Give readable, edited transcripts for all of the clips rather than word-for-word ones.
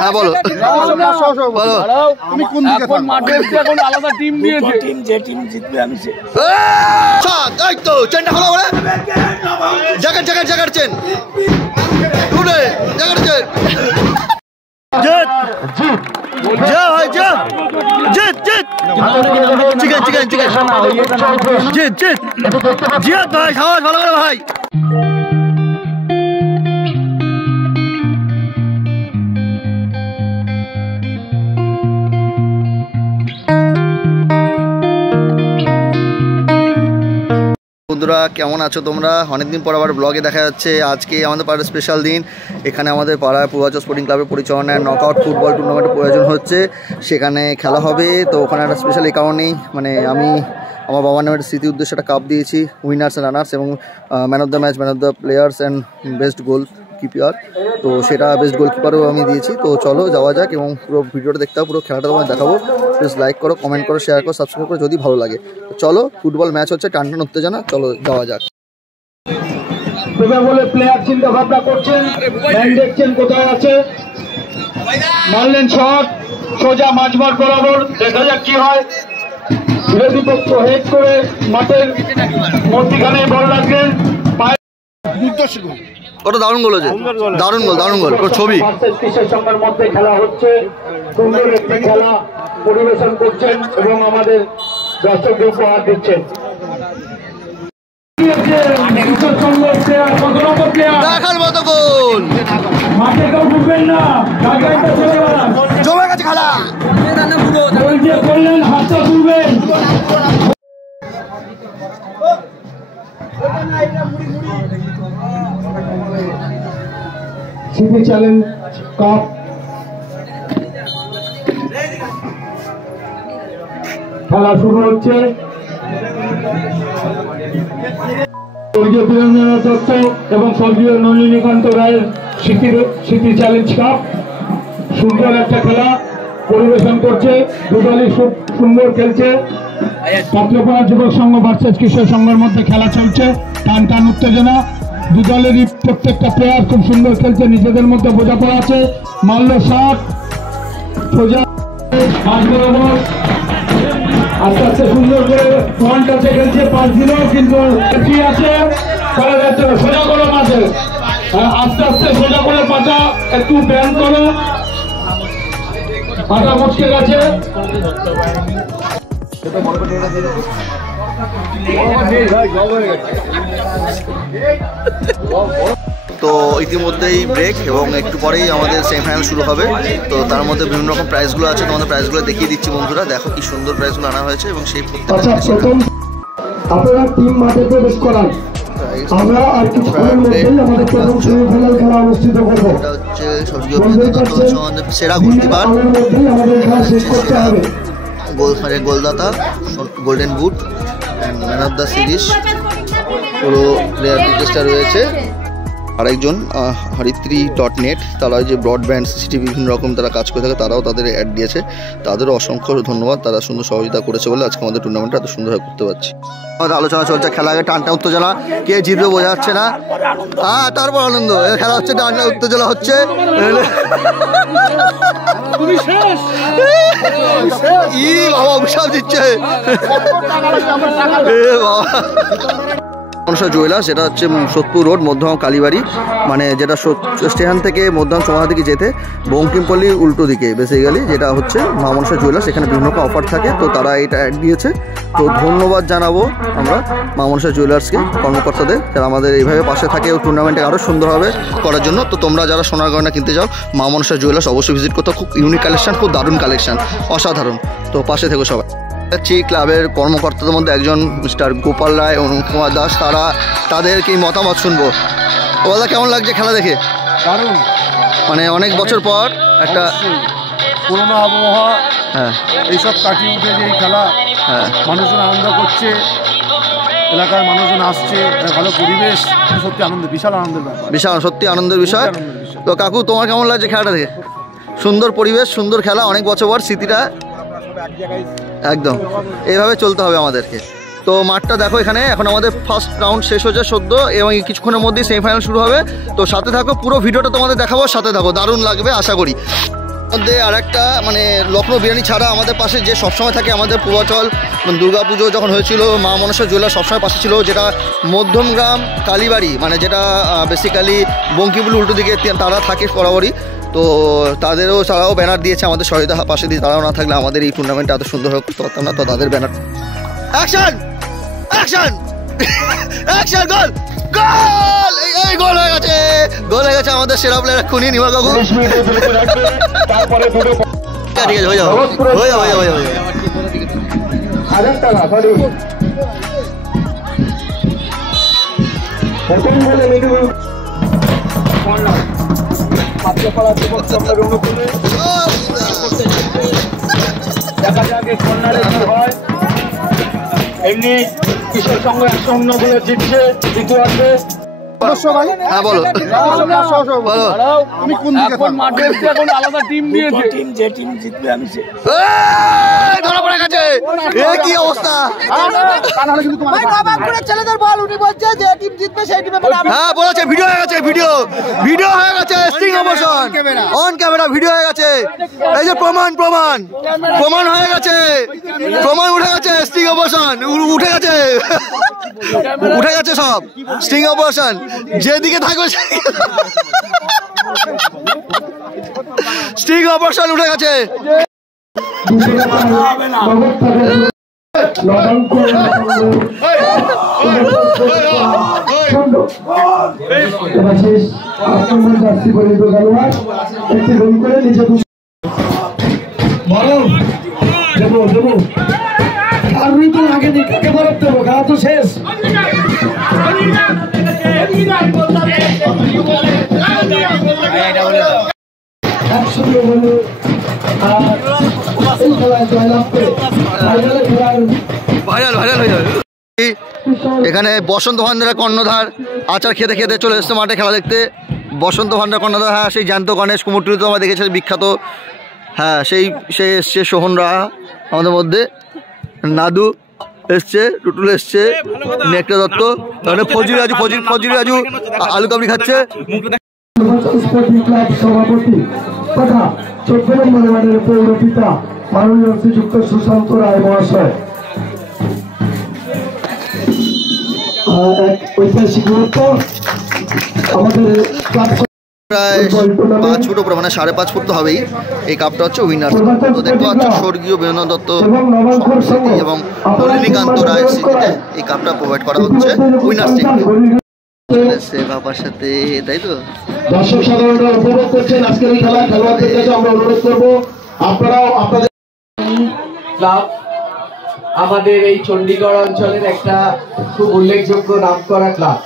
হ্যাঁ বলো বলো। তুমি কোন দিকে এখন মাঠে এখন আলাদা টিম দিয়েছে, টিম যে টিম জিতবে আমি সে এই তো চেনটা খোলা বলে জায়গা জায়গা জায়গার চেন উড়ে জায়গার চেন জিত যা ভাই যা জিত জিত চিকেন চিকেন চিকেন জিত জিত জিত ভাই খাওয়া ভালো করে ভাই। বন্ধুরা কেমন আছো তোমরা? অনেকদিন পর আবার ব্লগে দেখা যাচ্ছে। আজকে আমাদের পাড়ার স্পেশাল দিন। এখানে আমাদের পাড়ার পূর্বাচল স্পোর্টিং ক্লাবের পরিচালনায় নকআউট ফুটবল টুর্নামেন্টের প্রয়োজন হচ্ছে, সেখানে খেলা হবে। তো ওখানে একটা স্পেশাল এই কারণেই মানে আমি আমার বাবার নামের স্মৃতি উদ্দেশ্যে একটা কাপ দিয়েছি, উইনার্স অ্যান্ড রানার্স এবং man of the match, man of the players and best goal keeper. তো সেটা বেস্ট গোলকিপারও আমি দিয়েছি। তো চলো যাওয়া যাক এবং পুরো ভিডিওটা দেখতে হবে, পুরো খেলাটা তোমায় দেখাবো। প্লিজ লাইক করো, কমেন্ট করো, শেয়ার করো, সাবস্ক্রাইব করো যদি ভালো লাগে। তো চলো, ফুটবল ম্যাচ হচ্ছে, টানটান উত্তেজনা, চলো যাওয়া যাক। বলে প্লেয়ার চিন্তা ভাবনা করছেন, ম্যান দেখছেন কোথায় আছে, মারলেন শট সোজা মাঝমাঠ বরাবর, দেখা যাক কি হয়। বিরোধী পক্ষ হেড করে মাঠের মধ্যখানে বল রাখলেন, কত দারুণ গোল হয়েছে, দারুণ গোল দারুণ গোল। ছবি কিসের সঙ্গের মধ্যে খেলা হচ্ছে, সুন্দর একটি খেলা পরিবেশন করছেন এবং আমাদের দর্শকদের উপহার দিচ্ছেন। দেখার মতো গোল, মাঠে কেউ ঢুকবেন না, জমে গেছে খেলা। করলেন হাতটা তুলবেন, সিটি চ্যালেঞ্জ কাপ খেলা শুরু হচ্ছে। স্বর্গীয় বীরেন্দ্রনাথ দত্ত এবং স্বর্গীয় নলিনীকান্ত রায়ের স্মৃতি চ্যালেঞ্জ কাপ, সুন্দর একটা খেলা পরিবেশন করছে। দুদলই খুব সুন্দর খেলছে। পাত্রপাড়া যুবক সংঘ ভার্সেস কিশোর সংঘের মধ্যে খেলা চলছে, টান টান উত্তেজনা। দুদলেরই প্রত্যেকটা প্লেয়ার খুব সুন্দর খেলছে, নিজেদের মধ্যে বোঝাপড়া আছে। মাল্য শট সোজা মাঝ বরাবর আস্তে আস্তে সুন্দর করে ফ্রন্ট আছে খেলছে, পাস দিল কিন্তু কি আছে করা যাচ্ছে না। সোজা করো মাঝে, আস্তে আস্তে সোজা করে পাটা একটু ব্যান করো, পাটা মচকে গেছে। তো ইতিমধ্যেই ব্রেক এবং একটু পরেই আমাদের সেমিফাইনাল শুরু হবে। তো তার মধ্যে বিভিন্ন রকম প্রাইজগুলো আছে, তোমাদের প্রাইজগুলো দেখিয়ে দিচ্ছি বন্ধুরা। দেখো কি সুন্দর প্রাইজগুলো আনা হয়েছে এবং সেই আপনারা টিম মাঠে প্রবেশ করান। আমরা আর কিছুক্ষণের মধ্যেই আমাদের প্রথম সেমিফাইনাল খেলা অনুষ্ঠিত করব। এটা হচ্ছে স্বর্গীয় বীরেন্দ্রনাথ সেরা গোলকিপার, আমাদের খেলা শেষ করতে হবে। গোলদাতা, golden boot, man of the series, পুরো প্লেয়ার ডিটেলসটা রয়েছে। আরেকজন হরিত্রী.net, তারা যে ব্রডব্যান্ড সিসিটিভি বিভিন্ন রকম তারা কাজ করে থাকে, তারাও তাদের অ্যাড দিয়েছে। তাদেরও অসংখ্য ধন্যবাদ, তারা সুন্দর সহযোগিতা করেছে বলে আজকে আমাদের টুর্নামেন্টটা এত সুন্দরভাবে করতে পারছি। আমাদের আলোচনা চলছে, খেলা আগে টানটা উত্তেজনা, কে জিতবে বোঝা যাচ্ছে না। হ্যাঁ তারপর আনন্দ, খেলা হচ্ছে, টানটা উত্তেজনা হচ্ছে। ই বাবা অভিশাপ দিচ্ছে মনসা জুয়েলার্স, যেটা হচ্ছে সোদপুর রোড, মধ্যম কালীবাড়ি, মানে যেটা স্টেশন থেকে মধ্যম চৌমাথা দিকে যেতে বঙ্কিমপল্লী উল্টো দিকে বেসিক্যালি, যেটা হচ্ছে মা মনসা জুয়েলার্স। এখানে বিভিন্ন রকম অফার থাকে, তো তারা এটা অ্যাড দিয়েছে। তো ধন্যবাদ জানাবো আমরা মা মনসা জুয়েলার্সকে, কর্মকর্তাদের, যারা আমাদের এইভাবে পাশে থাকে টুর্নামেন্টে আরও সুন্দরভাবে করার জন্য। তো তোমরা যারা সোনার গয়না কিনতে যাও, মা মনসা জুয়েলার্স অবশ্যই ভিজিট করতে, খুব ইউনিক কালেকশন, খুব দারুণ কালেকশন, অসাধারণ। তো পাশে থেকো সবাই। ক্লাবের কর্মকর্তাদের মধ্যে একজন মিস্টার গোপাল রায়, অনুপ কুমার দাস, তাদের কি মতামত শুনবো। ওরা কেমন লাগছে খেলা দেখে? দারুণ, মানে অনেক বছর পর একটা পুরোনো আবহাওয়া, হ্যাঁ এইসব কাটিয়ে উঠে যে এই খেলা, হ্যাঁ মানুষজন আনন্দ করছে, এলাকার মানুষজন আসছে, ভালো পরিবেশ, সত্যি আনন্দ, বিশাল আনন্দের ব্যাপার, বিশাল সত্যি আনন্দের বিষয়। তো কাকু তোমার কেমন লাগছে খেলাটা দেখে? সুন্দর পরিবেশ, সুন্দর খেলা, অনেক বছর পর স্মৃতিটা একদম এইভাবে চলতে হবে আমাদেরকে। তো মাঠটা দেখো এখানে এখন আমাদের ফার্স্ট রাউন্ড শেষ হয়েছে সদ্য এবং কিছুক্ষণের মধ্যেই সেমিফাইনাল শুরু হবে। তো সাথে থাকো, পুরো ভিডিওটা তোমাদের দেখাবো, সাথে থাকো, দারুণ লাগবে আশা করি। মধ্যে আর একটা মানে লখনৌ বিরিয়ানি ছাড়া আমাদের পাশে যে সবসময় থাকে আমাদের পূর্বাচল দুর্গা পুজো যখন হয়েছিল মা মনসা জুয়েলার্স সবসময় পাশে ছিল, যেটা মধ্যমগ্রাম কালীবাড়ি, মানে যেটা বেসিক্যালি বঙ্কিমপল্লী উল্টো দিকে তারা থাকে বরাবরই। তো তাদেরও তারাও ব্যানার দিয়েছে আমাদের সহায়তা পাশে দিয়ে, তারাও না থাকলে আমাদের এই টুর্নামেন্টটা এত সুন্দর করতে পারতাম না। তো তাদের ব্যানার অ্যাকশন অ্যাকশন অ্যাকশন গোল গোল, এই গোল হয়ে গেছে, গোল হয়ে গেছে আমাদের সেরা প্লেয়ার খুনি নিমাল কাকু। ঠিক আছে, হয়ে যাবে হয়ে যাবে হয়ে যাবে। দেখা যাক এমনি কিশোর সংঘ 100 বলে জিতছে দ্বিতীয়ার্ধে। হ্যাঁ বলো বলো, তুমি কোন দিকে এখন আলাদা টিম দিয়েছে, টিম যে টিম জিতবে আমি ধরা পড়ে গেছে, এ কি অবস্থা। ছেলেদের বল উনি বলছে যে টিম জিতবে সেই টিমে। হ্যাঁ বলেছে, ভিডিও হয়ে গেছে, ভিডিও হয়ে গেছে, sting operation on camera video হয়ে গেছে। এই যে প্রমাণ হয়ে গেছে, প্রমাণ উঠে গেছে, স্টিং অপারেশন উঠে গেছে সব স্টিং অপারেশন যেদিকে থাকবে স্টিং অপারেশন উঠে গেছে। আগে দিকে বরফ দেবো, খেলা তো শেষ। ভাইরাল হয়ে যাবে। এখানে বসন্ত ভান্ডারের কর্ণধার আচার খেতে খেতে চলে এসছে মাঠে খেলা দেখতে। বসন্ত ভান্ডার কর্ণধার, হ্যাঁ সেই জ্যান্ত গণেশ কুমোরটুলি তো আমরা দেখেছি বিখ্যাত, হ্যাঁ সে এসছে, সোহন রাহা আমাদের মধ্যে, নাদু এসছে, টুটুল এসছে, নেকটা দত্ত, তাহলে ফজলি রাজু আলু কাবলি খাচ্ছে। স্পোর্টিং ক্লাব সভাপতি তথা 14 নম্বর ওয়ার্ডের পৌরপিতা মাননীয় শ্রীযুক্ত সুশান্ত রায় মহাশয়, এক ঐতিহাসিক মুহূর্ত আমাদের ক্লাব প্রায় 5 ফুট উপরে, মানে 5.5 ফুট তো হবেই। এই কাপটা হচ্ছে উইনার। তো দেখতে পাচ্ছ স্বর্গীয় বিনোদন দত্ত এবং রজনীকান্ত রায় স্মৃতিতে এই কাপটা প্রোভাইড করা হচ্ছে উইনার্স টিমকে। বাবার সাথে, তাই তো দর্শক সাধারণরা উপভোগ করছেন আজকের এই খেলা। খেলোয়াড়দের কাছে আমরা অনুরোধ করবো আপনারাও আপনাদের ক্লাব আমাদের এই চণ্ডীগড় অঞ্চলের একটা খুব উল্লেখযোগ্য নামকরা ক্লাব।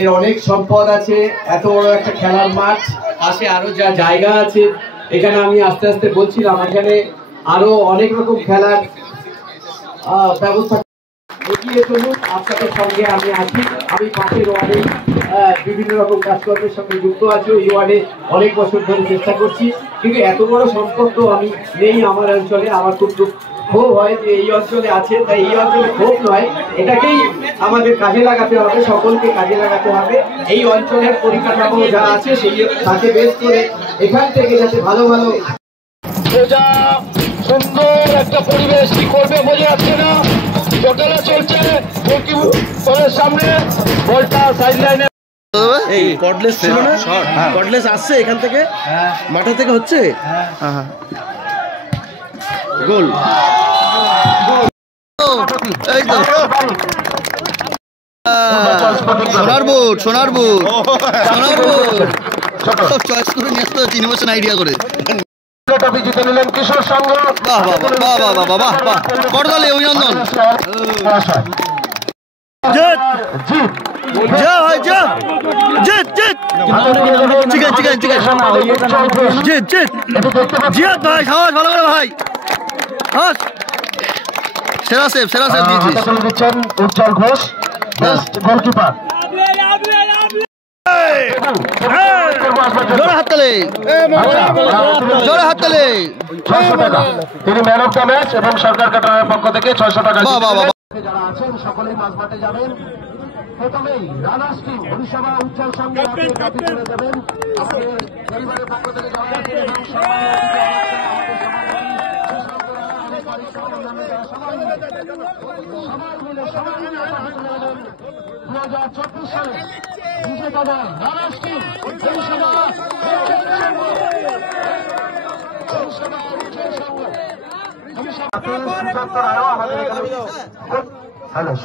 এর অনেক সম্পদ আছে, এত বড় একটা খেলার মাঠ, পাশে আরো যা জায়গা আছে, এখানে আমি আস্তে আস্তে বলছিলাম এখানে আরো অনেক রকম খেলার ব্যবস্থা এগিয়ে চলুন। আপনাদের সঙ্গে আমি আছি, আমি পাশের ওয়ার্ডে বিভিন্ন রকম কাজকর্মের সঙ্গে যুক্ত আছি। এই ওয়ার্ডে অনেক বছর ধরে চেষ্টা করছি, কিন্তু এত বড় সম্পদ তো আমি নেই আমার অঞ্চলে। আমার খুব ক্ষোভ হয় যে এই অঞ্চলে আছে, তাই এই অঞ্চলে ক্ষোভ নয়, এটাকেই আমাদের কাজে লাগাতে হবে, সকলকে কাজে লাগাতে হবে। এই অঞ্চলের পরিকাঠামো যা আছে সেই তাকে বেশ করে এখান থেকে যাতে ভালো ভালো সুন্দর একটা পরিবেশ কি করবে বোঝা যাচ্ছে না। টোটালে চলছে সামনে বলটা সাইড লাইনে। এই কর্ডলেস ছিল না, কর্ডলেস আসছে এখান থেকে, মাঠা থেকে হচ্ছে গোল। এই তো সোনার বুট সব চয়েস করে নিয়ে আসতে হচ্ছে, ইনোভেশন আইডিয়া করে। জিতে নিলেন কিশোর সংঘ। বাহ, করতালি, অভিনন্দন। জিয়াদ ভাই, সাহস ভালো করে ভাই, সেরা সেভ দিয়েছিস। উজ্জ্বল ঘোষ গোলকিপার। জোরে হাততালি। তিনি ম্যান অফ দ্য ম্যাচ এবং সরকার কাটারের পক্ষ থেকে 600 টাকা। যারা আছেন সকলেই মাঝমাঠে যাবেন। প্রথমেই রানার্স টিম হরিসভা উজ্জ্বল সঙ্গে ট্রফি তুলে দেবেন আমাদের পরিবারের পক্ষ থেকে যারা আছেন এবং সবাই মিলে 2024 সালে বিজেতা দল রানার্স টিম হরিসভা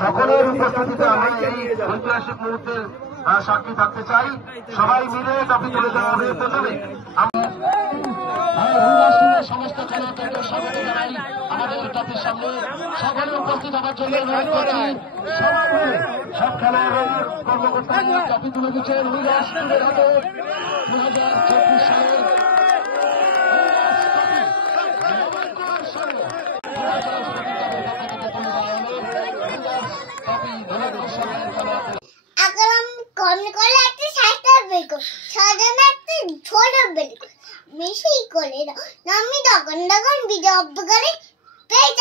সকলের উপস্থিতিতে আমি এই ঐতিহাসিক মুহূর্তের সাক্ষী থাকতে চাই। সবাই মিলে ট্রফি তুলে দেওয়া হবে। প্রথমে সমস্ত খেলোয়াড়দের স্বাগত জানাই আমাদের ট্রফির সামনে। সকলে উপস্থিত হওয়ার জন্য অনুরোধ করছি। সবাই মিলে সব খেলোয়াড় কর্মকর্তারা ট্রফি তুলে দিচ্ছেন উল্লাস হাতে 2024 সালের মিশি করে না আমি তখন বিজব্দ করে পেয়ে